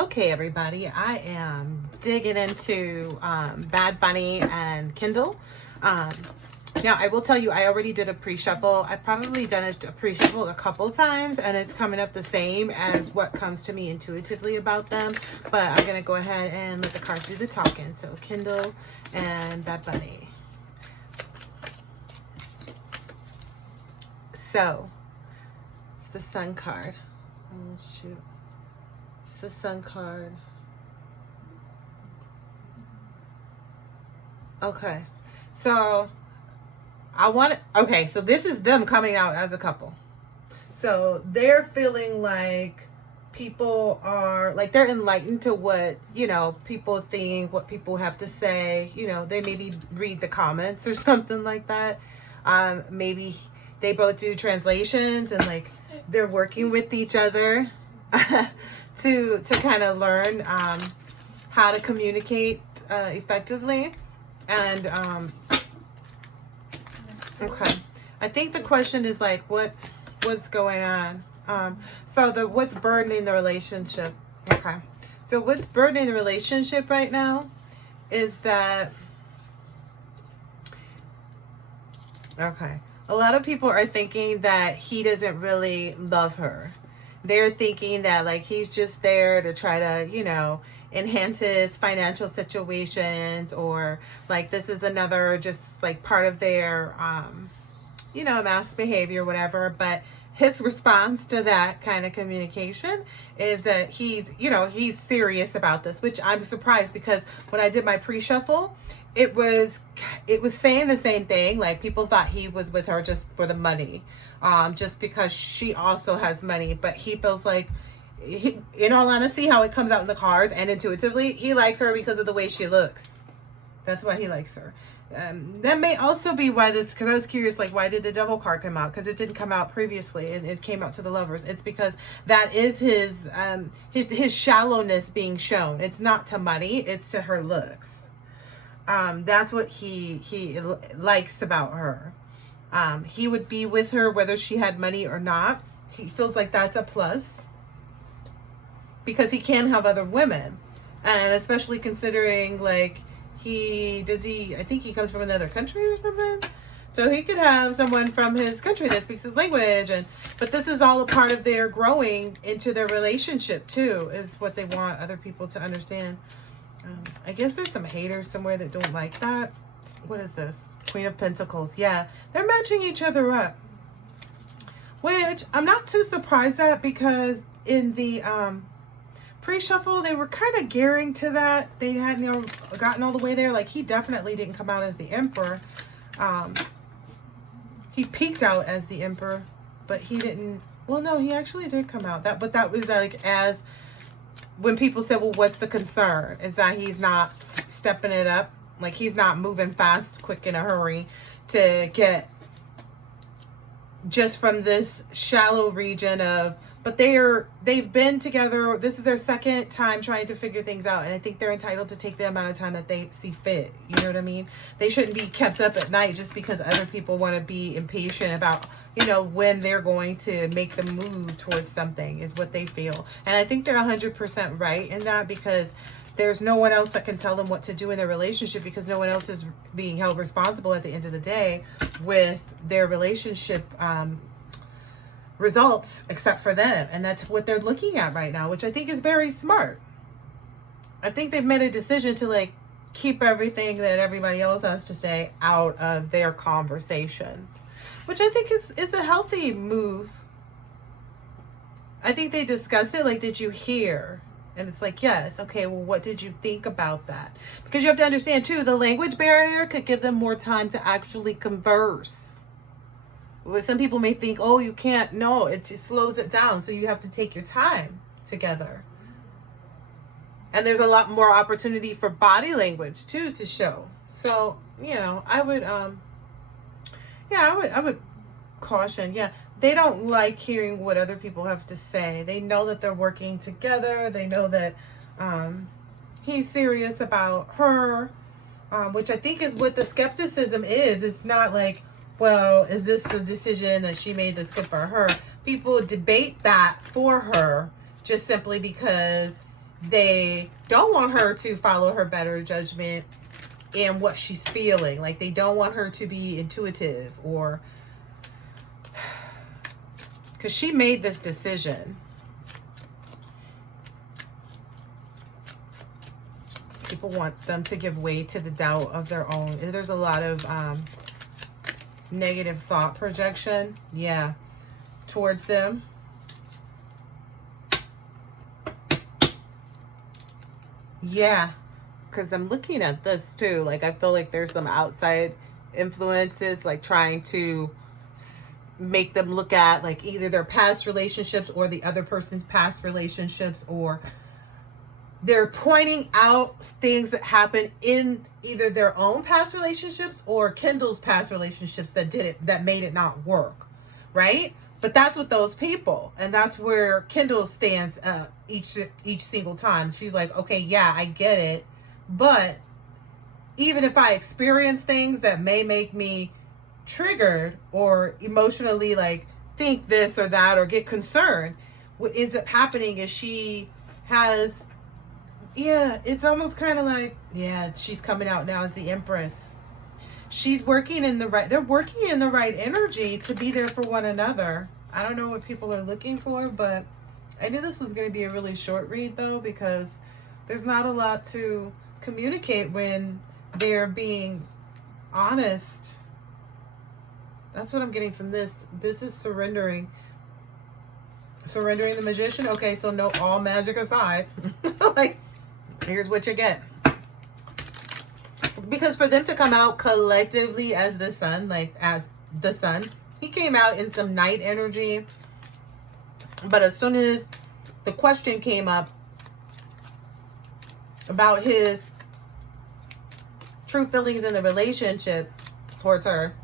Okay, everybody, I am digging into Bad Bunny and Kendall. Um, Now, I will tell you, I already did a pre-shuffle. I've probably done a pre-shuffle a couple times, and it's coming up the same as what comes to me intuitively about them. But I'm going to go ahead and let the cards do the talking. So, Kendall and Bad Bunny. So, it's the Sun card. Oh, shoot. It's the Sun card. Okay. So, okay, so this is them coming out as a couple. So they're feeling like people are, like, they're enlightened to what, people think, what people have to say. They maybe read the comments or something like that. Maybe they both do translations and, like, they're working with each other to kind of learn how to communicate effectively. And okay, I think the question is like, what's going on? So what's burdening the relationship? Okay, so what's burdening the relationship right now is that, okay, a lot of people are thinking that he doesn't really love her. They're thinking that, like, he's just there to try to, enhance his financial situations, or like this is another just like part of their mass behavior, whatever. But his response to that kind of communication is that he's serious about this, which I'm surprised, because when I did my pre-shuffle, it was saying the same thing. Like, people thought he was with her just for the money, just because she also has money. But he feels like, in all honesty, how it comes out in the cards and intuitively, he likes her because of the way she looks. That's why he likes her. That may also be why this, because I was curious, like, why did the Devil card come out? Because it didn't come out previously. It came out to the Lovers. It's because that is his shallowness being shown. It's not to money, it's to her looks. That's what he likes about her. He would be with her whether she had money or not. He feels like that's a plus, because he can have other women, and especially considering, like, I think he comes from another country or something, so he could have someone from his country that speaks his language, but this is all a part of their growing into their relationship too, is what they want other people to understand. I guess there's some haters somewhere that don't like that. What is this? Queen of Pentacles. Yeah, they're matching each other up, which I'm not too surprised at, because in the pre-shuffle they were kind of gearing to that. They hadn't gotten all the way there. Like, he definitely didn't come out as the Emperor. He peeked out as the Emperor, but he didn't. Well, no, he actually did come out. But that was like, as when people said, well, what's the concern? Is that he's not stepping it up. Like, he's not moving fast, quick, in a hurry to get just from this shallow region of, but they've been together. This is their second time trying to figure things out, and I think they're entitled to take the amount of time that they see fit. You know what I mean? They shouldn't be kept up at night just because other people want to be impatient about, when they're going to make the move towards something, is what they feel. And I think they're 100% right in that, because there's no one else that can tell them what to do in their relationship, because no one else is being held responsible at the end of the day with their relationship results, except for them. And that's what they're looking at right now, which I think is very smart. I think they've made a decision to, like, keep everything that everybody else has to say out of their conversations, which I think is a healthy move. I think they discuss it, like, did you hear? And it's like, yes. Okay, well, what did you think about that? Because you have to understand, too, the language barrier could give them more time to actually converse. Some people may think, oh, you can't. No, it slows it down. So you have to take your time together. And there's a lot more opportunity for body language, too, to show. So, I would, I would caution. Yeah, they don't like hearing what other people have to say. They know that they're working together. They know that he's serious about her, which I think is what the skepticism is. It's not like, well, is this the decision that she made that's good for her? People debate that for her just simply because they don't want her to follow her better judgment and what she's feeling. Like they don't want her to be intuitive, or because she made this decision. People want them to give way to the doubt of their own. There's a lot of negative thought projection, yeah, towards them. Yeah, because I'm looking at this too. Like, I feel like there's some outside influences, like trying to make them look at like either their past relationships or the other person's past relationships, or they're pointing out things that happened in either their own past relationships or Kendall's past relationships that made it not work, right? But that's with those people, and that's where Kendall stands each single time. She's like, okay, yeah, I get it, but even if I experience things that may make me triggered or emotionally like think this or that or get concerned, what ends up happening is she has, yeah, it's almost kind of like, yeah, she's coming out now as the Empress. She's working in the right, they're working in the right energy to be there for one another. I don't know what people are looking for, but I knew this was going to be a really short read though, because there's not a lot to communicate when they're being honest. That's what I'm getting from this. This is surrendering. Surrendering the Magician. Okay, so no, all magic aside. Like, here's what you get. Because for them to come out collectively as the sun, like as the sun, he came out in some night energy. But as soon as the question came up about his true feelings in the relationship towards her,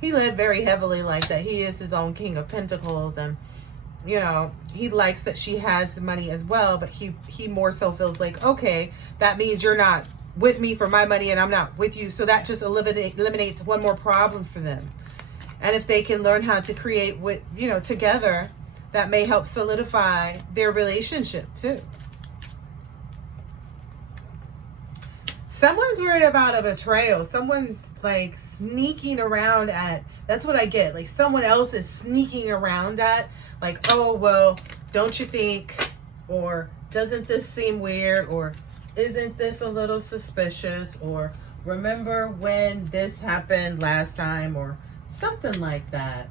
he led very heavily like that. He is his own King of Pentacles, and you know, he likes that she has money as well, but he more so feels like, okay, that means you're not with me for my money and I'm not with you. So that just eliminates one more problem for them. And if they can learn how to create with, you know, together, that may help solidify their relationship too. Someone's worried about a betrayal. Someone's like sneaking around at, that's what I get. Like someone else is sneaking around at, like, oh, well, don't you think, or doesn't this seem weird, or isn't this a little suspicious, or remember when this happened last time, or something like that.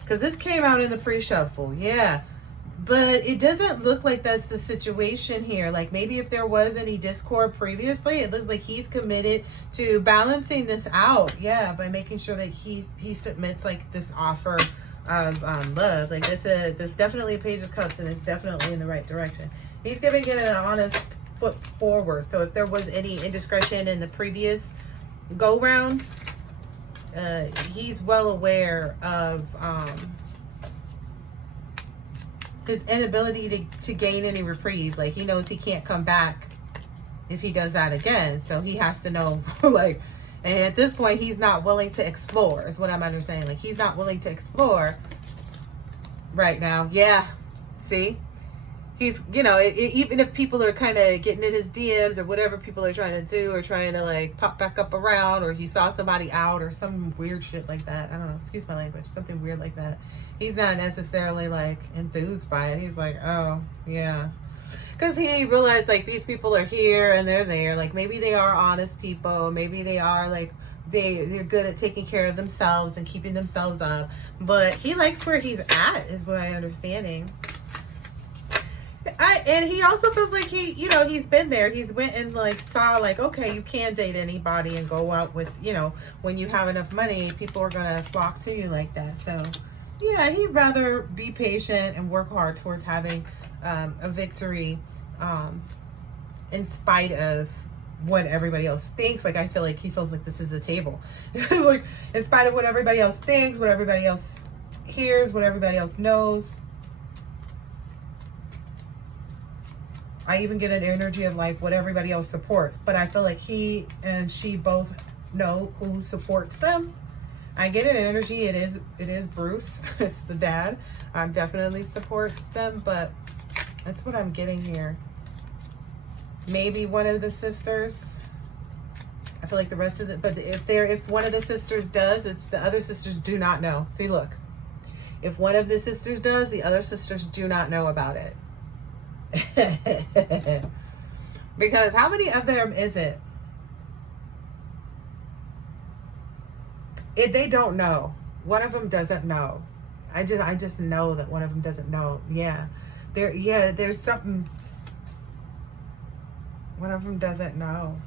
Because this came out in the pre-shuffle, yeah. But it doesn't look like that's the situation here. Like maybe if there was any discord previously, it looks like he's committed to balancing this out. Yeah, by making sure that he submits like this offer of love. Like there's definitely a Page of Cups, and it's definitely in the right direction. He's giving it an honest foot forward. So if there was any indiscretion in the previous go round, he's well aware of his inability to gain any reprieve. Like he knows he can't come back if he does that again. So he has to know, like, and at this point he's not willing to explore is what I'm understanding. Like he's not willing to explore right now. Yeah, see, he's, you know, even if people are kind of getting in his DMs or whatever people are trying to do, or trying to like pop back up around, or he saw somebody out or some weird shit like that, I don't know, excuse my language, something weird like that, he's not necessarily like enthused by it. He's like, oh yeah, because he realized like these people are here and they're there. Like maybe they are honest people, maybe they are like they're good at taking care of themselves and keeping themselves up, but he likes where he's at is what I'm understanding. And he also feels like he, you know, he's been there. He's went and like saw like, okay, you can date anybody and go out with, you know, when you have enough money, people are going to flock to you like that. So yeah, he'd rather be patient and work hard towards having a victory in spite of what everybody else thinks. Like I feel like he feels like this is the table. Like in spite of what everybody else thinks, what everybody else hears, what everybody else knows. I even get an energy of like what everybody else supports, but I feel like he and she both know who supports them. I get an energy. It is Bruce. It's the dad. Definitely supports them, but That's what I'm getting here. Maybe one of the sisters. I feel like the rest of the, but if one of the sisters does, it's the other sisters do not know. See, look. If one of the sisters does, the other sisters do not know about it. Because how many of them is it? They don't know. One of them doesn't know. I just know that one of them doesn't know. Yeah. There's something. One of them doesn't know.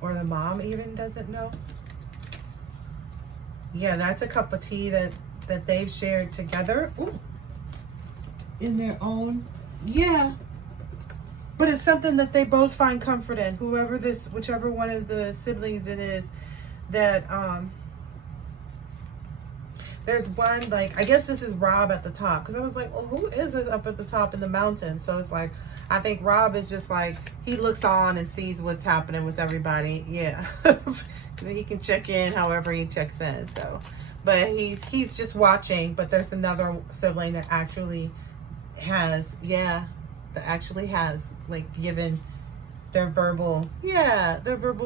Or the mom even doesn't know. Yeah, that's a cup of tea that they've shared together. Ooh. In their own. Yeah. But it's something that they both find comfort in. Whichever one of the siblings it is, that there's one, like, I guess this is Rob at the top, because I was like, well, who is this up at the top in the mountains? So it's like, I think Rob is just like, he looks on and sees what's happening with everybody. Yeah. He can check in however he checks in. So, but he's just watching. But there's another sibling that actually has, like, given their verbal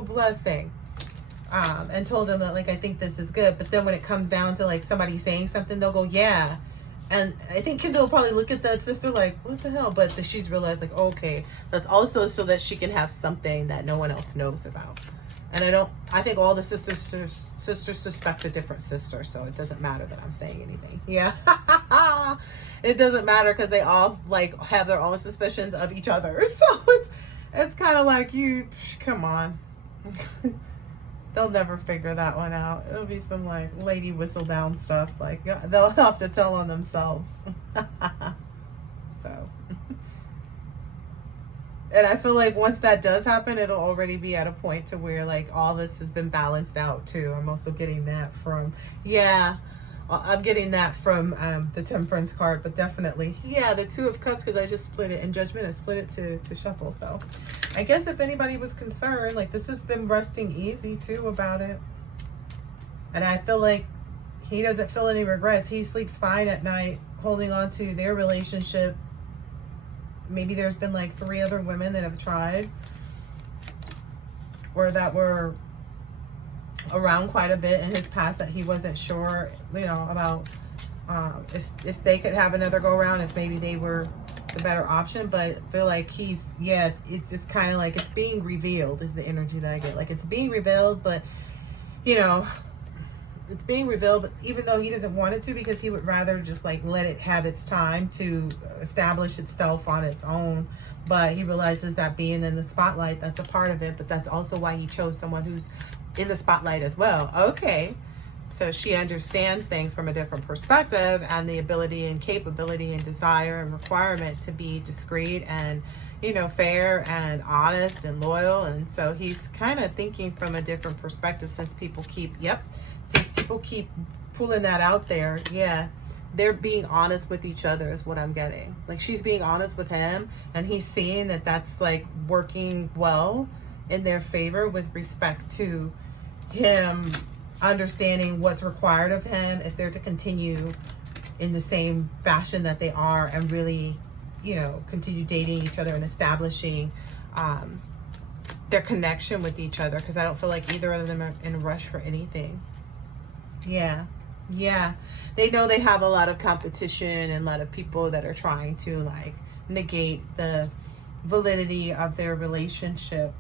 blessing, and told them that, like, I think this is good. But then when it comes down to, like, somebody saying something, they'll go, yeah. And I think Kendall will probably look at that sister like, what the hell? But she's realized, like, okay, that's also so that she can have something that no one else knows about. And I think all the sisters suspect a different sister, so it doesn't matter that I'm saying anything. Yeah. It doesn't matter because they all, like, have their own suspicions of each other. So it's kind of like, come on. They'll never figure that one out. It'll be some, like, lady whistle down stuff. Like, they'll have to tell on themselves. So. And I feel like once that does happen, it'll already be at a point to where, like, all this has been balanced out, too. I'm also getting that from, I'm getting that from the Temperance card, but definitely, the Two of Cups, because I just split it in Judgment and split it to Shuffle. So I guess if anybody was concerned, like, this is them resting easy, too, about it. And I feel like he doesn't feel any regrets. He sleeps fine at night, holding on to their relationship. Maybe there's been, like, 3 other women that have tried, or that were around quite a bit in his past that he wasn't sure, about if they could have another go around, if maybe they were the better option. But I feel like it's kind of like it's being revealed is the energy that I get. Like, it's being revealed, but it's being revealed, but even though he doesn't want it to, because he would rather just, like, let it have its time to establish itself on its own. But he realizes that being in the spotlight, that's a part of it, but that's also why he chose someone who's in the spotlight as well. Okay, so she understands things from a different perspective, and the ability and capability and desire and requirement to be discreet and, fair and honest and loyal. And so he's kind of thinking from a different perspective, since people keep pulling that out there. They're being honest with each other is what I'm getting. Like, she's being honest with him, and he's seeing that that's, like, working well in their favor with respect to him understanding what's required of him if they're to continue in the same fashion that they are, and really, continue dating each other and establishing their connection with each other, because I don't feel like either of them are in a rush for anything. They know they have a lot of competition and a lot of people that are trying to, like, negate the validity of their relationship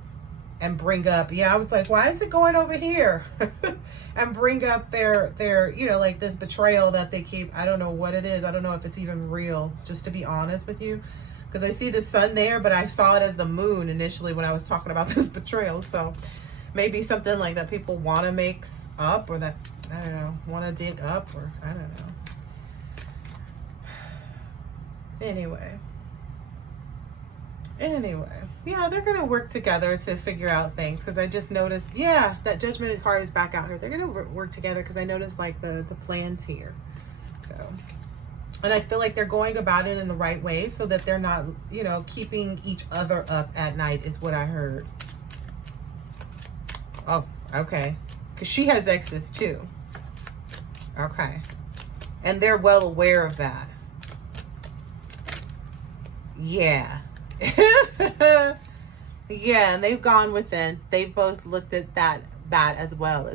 and bring up, I was like, why is it going over here? And bring up their like, this betrayal that they keep. I don't know what it is. I don't know if it's even real, just to be honest with you, because I see the sun there, but I saw it as the moon initially when I was talking about this betrayal. So maybe something like that people want to make up, or that, I don't know, want to dig up, or I don't know. Anyway, they're going to work together to figure out things, because I just noticed, that Judgment card is back out here. They're going to work together, because I noticed, like, the plans here. So, and I feel like they're going about it in the right way, so that they're not, keeping each other up at night, is what I heard. Oh, okay. Because she has exes too. Okay. And they're well aware of that. Yeah. Yeah, and they've gone within. They've both looked at that as well.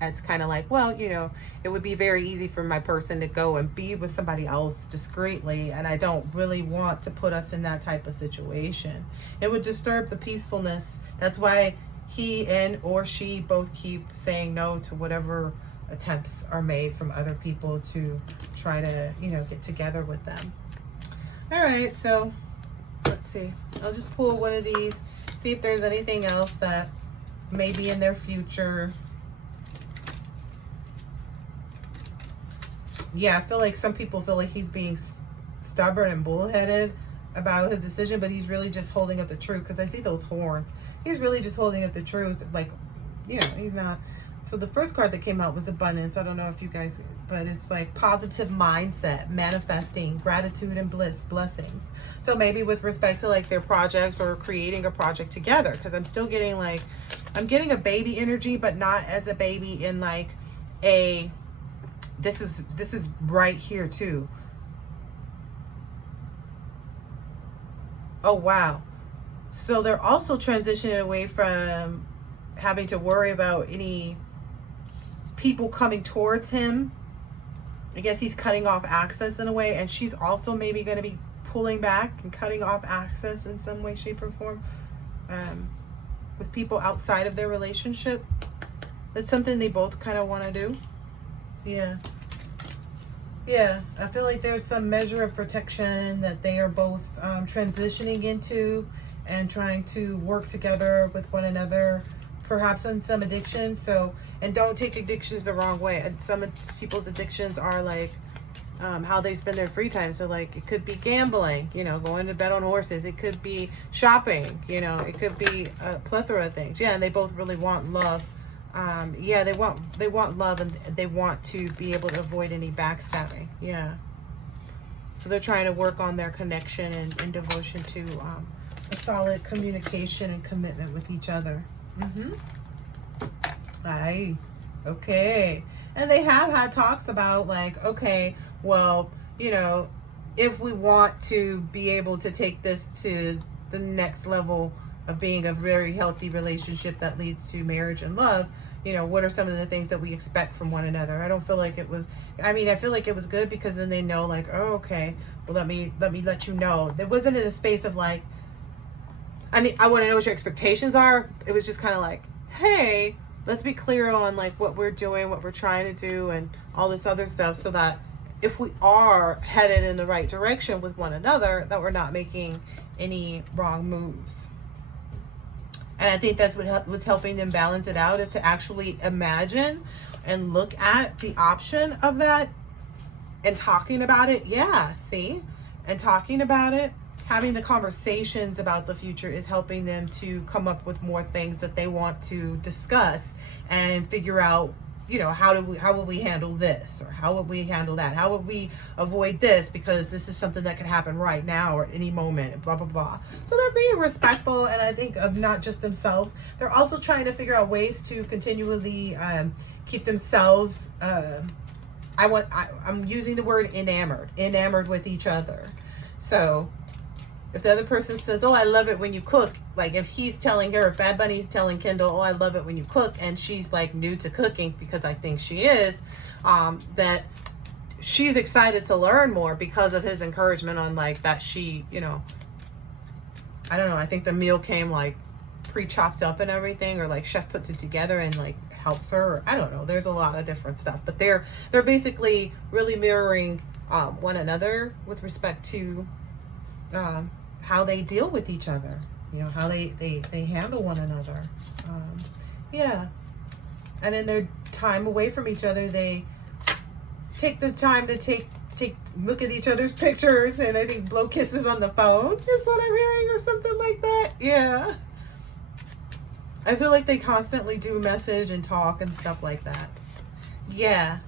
It's kind of like, well, it would be very easy for my person to go and be with somebody else discreetly, and I don't really want to put us in that type of situation. It would disturb the peacefulness. That's why he and or she both keep saying no to whatever attempts are made from other people to try to, get together with them. All right, so let's see. I'll just pull one of these, see if there's anything else that may be in their future. Yeah, I feel like some people feel like he's being stubborn and bullheaded about his decision, but he's really just holding up the truth, because I see those horns. He's really just holding up the truth. Like, he's not. So the first card that came out was abundance. I don't know if you guys, but it's like positive mindset, manifesting, gratitude and blessings. So maybe with respect to like their projects or creating a project together, because I'm still getting like, I'm getting a baby energy, but not as a baby in like this is right here too. Oh, wow. So they're also transitioning away from having to worry about any people coming towards him. I guess he's cutting off access in a way, and she's also maybe going to be pulling back and cutting off access in some way, shape, or form with people outside of their relationship. That's something they both kind of want to do. Yeah. Yeah, I feel like there's some measure of protection that they are both transitioning into and trying to work together with one another, perhaps on some addictions. So, and don't take addictions the wrong way. And some people's addictions are like how they spend their free time. So like it could be gambling, going to bet on horses. It could be shopping, it could be a plethora of things. Yeah, and they both really want love. Yeah, they want love, and they want to be able to avoid any backstabbing. Yeah. So they're trying to work on their connection and devotion to a solid communication and commitment with each other. Aye. Okay. And they have had talks about like, okay, well, if we want to be able to take this to the next level of being a very healthy relationship that leads to marriage and love, what are some of the things that we expect from one another? I don't feel like it was, I feel like it was good, because then they know like, oh, okay, well, let me let you know. There wasn't in a space of like, I want to know what your expectations are. It was just kind of like, hey, let's be clear on like what we're doing, what we're trying to do, and all this other stuff, so that if we are headed in the right direction with one another, that we're not making any wrong moves. And I think that's what's helping them balance it out, is to actually imagine and look at the option of that and talking about it. Yeah, see? And talking about it, having the conversations about the future is helping them to come up with more things that they want to discuss and figure out, how will we handle this, or how would we handle that? How would we avoid this, because this is something that could happen right now or at any moment, and blah, blah, blah. So they're being respectful, and I think of not just themselves. They're also trying to figure out ways to continually keep themselves, I'm using the word enamored with each other. So if the other person says, oh, I love it when you cook, like if he's telling her, if Bad Bunny's telling Kendall, oh, I love it when you cook, and she's like new to cooking, because I think she is, that she's excited to learn more because of his encouragement on like that she, I don't know, I think the meal came like pre-chopped up and everything, or like chef puts it together and like helps her, or I don't know, there's a lot of different stuff, but they're basically really mirroring one another with respect to how they deal with each other, how they handle one another. Yeah. And in their time away from each other, they take the time to look at each other's pictures, and I think blow kisses on the phone is what I'm hearing, or something like that. Yeah. I feel like they constantly do message and talk and stuff like that. Yeah.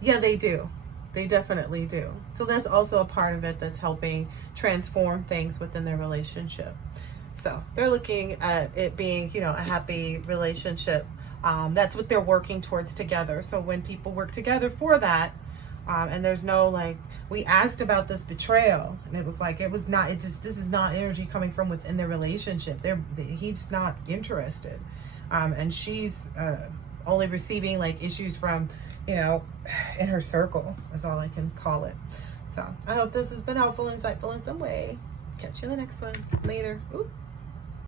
Yeah, they do. They definitely do. So that's also a part of it that's helping transform things within their relationship. So they're looking at it being, a happy relationship. That's what they're working towards together. So when people work together for that, And there's no like, we asked about this betrayal, and it was like, it was not, it just, this is not energy coming from within the relationship. He's not interested. And she's only receiving like issues from, you know, in her circle, is all I can call it. So I hope this has been helpful, insightful in some way. Catch you in the next one. Later. Oop.